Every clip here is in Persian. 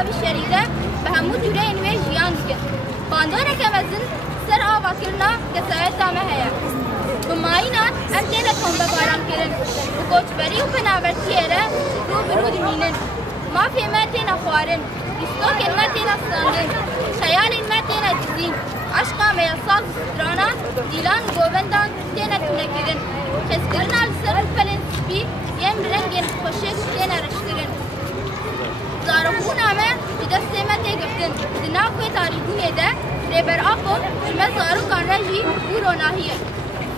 آبی شریده به همو جورین و جیان دکن. بانداره که مزن سر آبا کرنا که سایت دامه هیا. بمایینان ام تینا تنبه باران کرن. و کوچبری و پناورتیره رو برو دمینن. ما فی ما تینا خوارن. استوکن ما تینا ساندن. خیالین ما تینا جزین. عشقا میاساز سترانا دیلان گوبندان تینا تونه کرن. خسکرن آل سر پلن سپی یم رنگین خوشش تینا رشترن. زارخون همه به دست ما تگفتن. دناکوی تاریخونه ده ریبر آبو جمع زارکان رجی و روناهیه.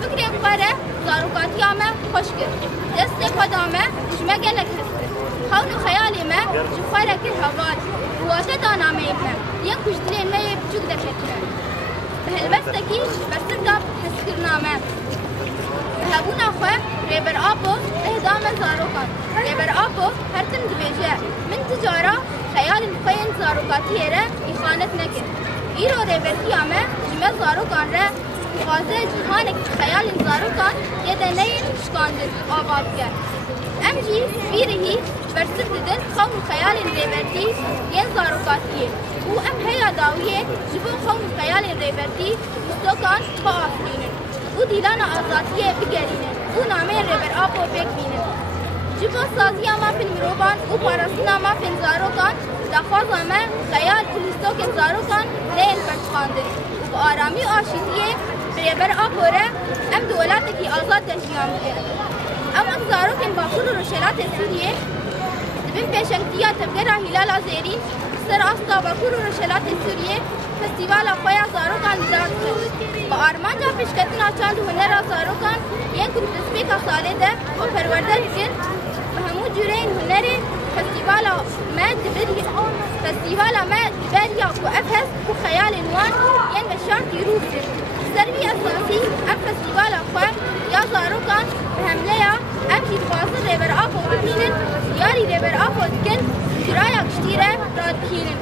فکر اقباره زارکاتی همه خوش کرد. دست خدامه جمع گلک هست. خون و خیالی ما جفاره که هواد. واته دانامه ایمه. یک کشتلی ما یه بچوک دکتره. به هلبستکی برسر داب حس کرنامه. هبون آخوه ریبر آبو اهدام زارکان. ریبر آبو هر تن دبیجه. من تجارة خیال مخین زارکاتیه را ایخانت نکرد. ایرو ریبرتی همه جمع زارکان را خوازه جهان خیال زارکان یه دنین شکاندن آغاز کرد. امجی سفیرهی برسر ددن خون خیال ریبرتی یه زارکاتیه. و ام هیا داویه جبو خون خیال ریبرتی مستوکان با آفرینن. و دیلان آزادیه بگرینن. و نامه ریبر آبو بگبینن. جبو سازی ما فی المروبان و پاراسینا ما فی زارکان دخواز همه خیال و لستوک زارکان لیل برچخاندن. و آرامی و آشیدیه ریبر آبوره ام دولت کی آزاد دنجیان بگه. اما زارکان باکور و رشلات سوریه دبین پیشنگتیا تبگر هلال زیرین سر آستا باکور و رشلات سوریه فستیوال خویا زارکان داد کرد. با آرمان جا پیشکتنا چاند هنر زارکان یک گروه کا ساله ده و پرورده بکن به همو جورین هنری فستیوال ما دبریا و افس و خیال نوان ین بشارت یروب کرد. سروی اساسی ام فستیوال خواه یا زارکان به حمله یا ام شید خواصل ریبر آفو ببینن یاری ریبر آفو دکن جرای اکشتیره راد بخیرن.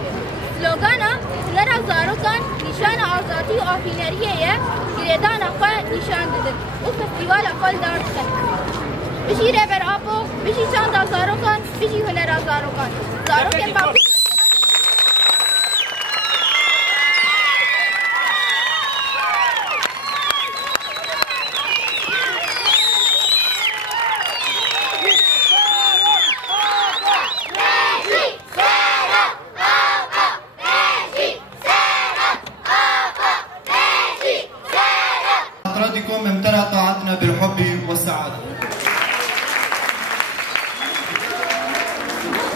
سلوگانا هنر زارکان نشان آزادی و آفینریه گریدان خواه نشان دادن و فستیوال خواه دارد کن. بشی ریبر آفو، بشی چاند زارکان، بشی هنر زارکان. زارکان باقی امتلأ طاعتنا بالحب والسعادة.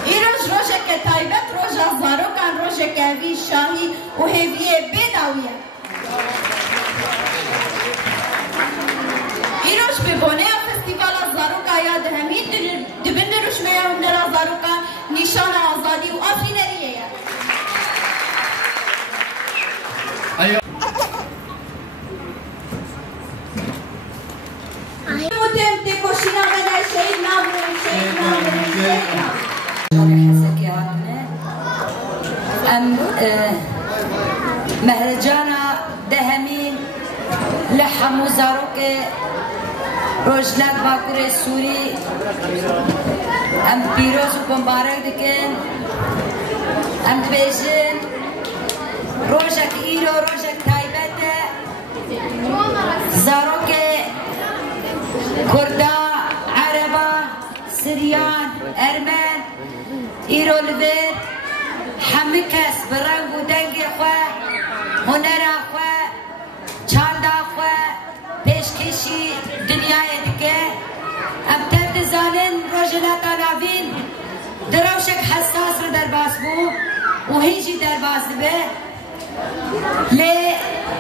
ایروز روزک تایبت روز زارکان روزک وی شاهی و هویه بداویه. ایروز به بونه فستیوال زارکان یاد همین دبن روشمه هنر زارکان نشان آزادی و آفرینریه. مهرجانا دهمين لحمو زاروك روجلات باكور سوري ام بيروز وكمبارك دكن ام تبيجن روجك ايرو روجك تايبت زاروك كردا عربا سريان ارمان ايرو لبيت حمكس برنگ و دنگ خواه هنر خواه چاند خواه پیشکشی دنیای دیگه ام تبد زانن روژناتا ناوین دروشک حساس رو در باس بو و هیچی در باس به لی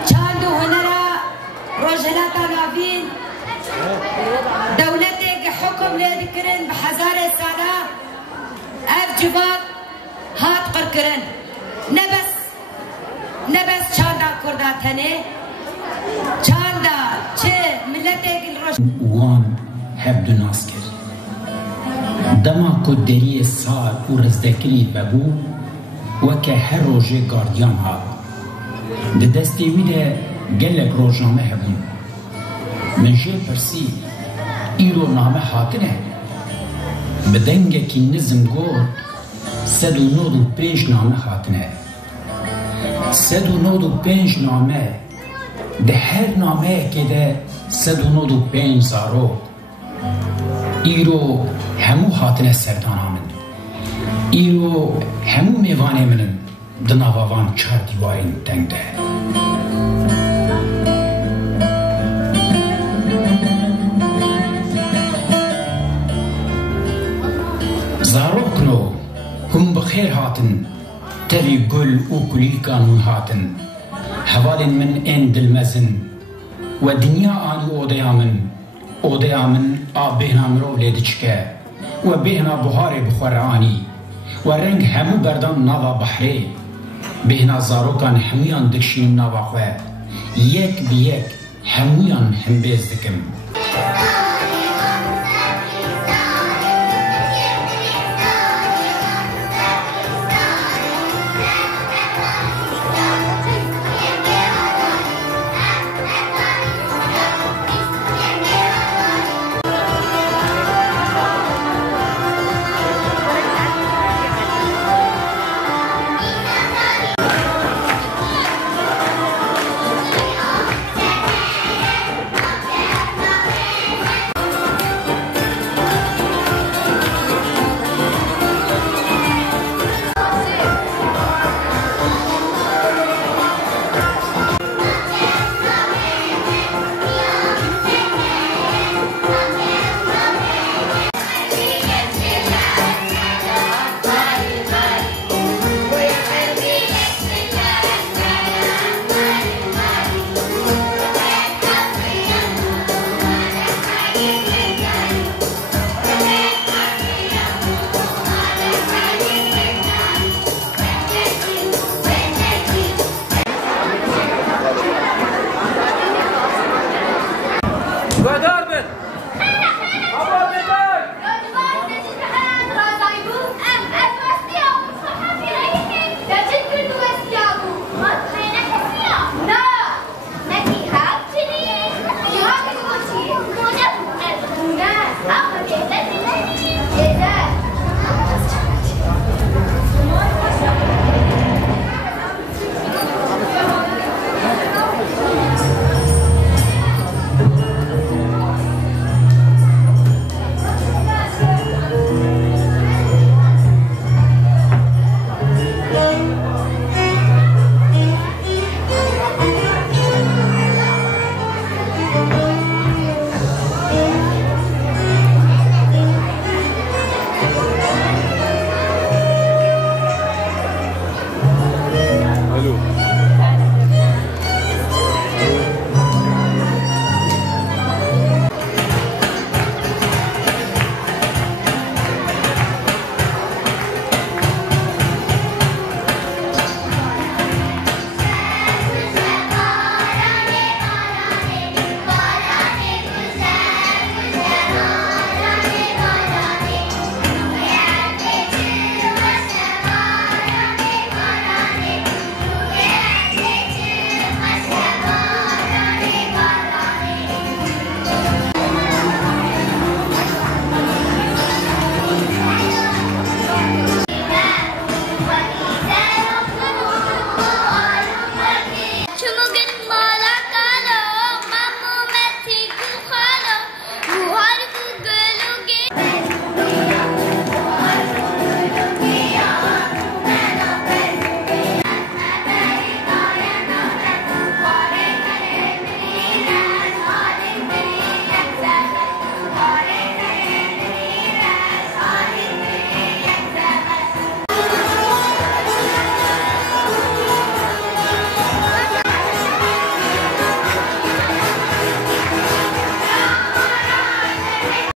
چاند و هنر روژناتا ناوین دولتی که حکم لی دکرن بحزار ساله اف جواب هات قركرن نبس چاندا کردا تنه چاندا چه ملت گل وان هبدو ناس کرد دما کو دری سال و رزدکری ببو وکه هر روژه گاردیان ها ده دستی ویده گلک روژانه هبون من جه پرسی ایرو نامه حاطنه بدنگه کی نزم گود 195 نامه هاتنه 195 نامه ده هر نامه که ده 195 زارو ایرو همو هاتنه سردانا من ایرو همو میوانه منن دناوان 4 دیوارین تنگ ده زاروکنو هم بخیر هاتن تری گل و کلی کانون هاتن حوال من این دلمزن و دنیا آن اودیا من آب بهنا مرو لیدچکه و بهنا بخار بخورانی و رنگ همو بردان ناوا بحره بهنا زاروکان همویان دکشین ناوا خواه یک بیک همویان هم بیز دکم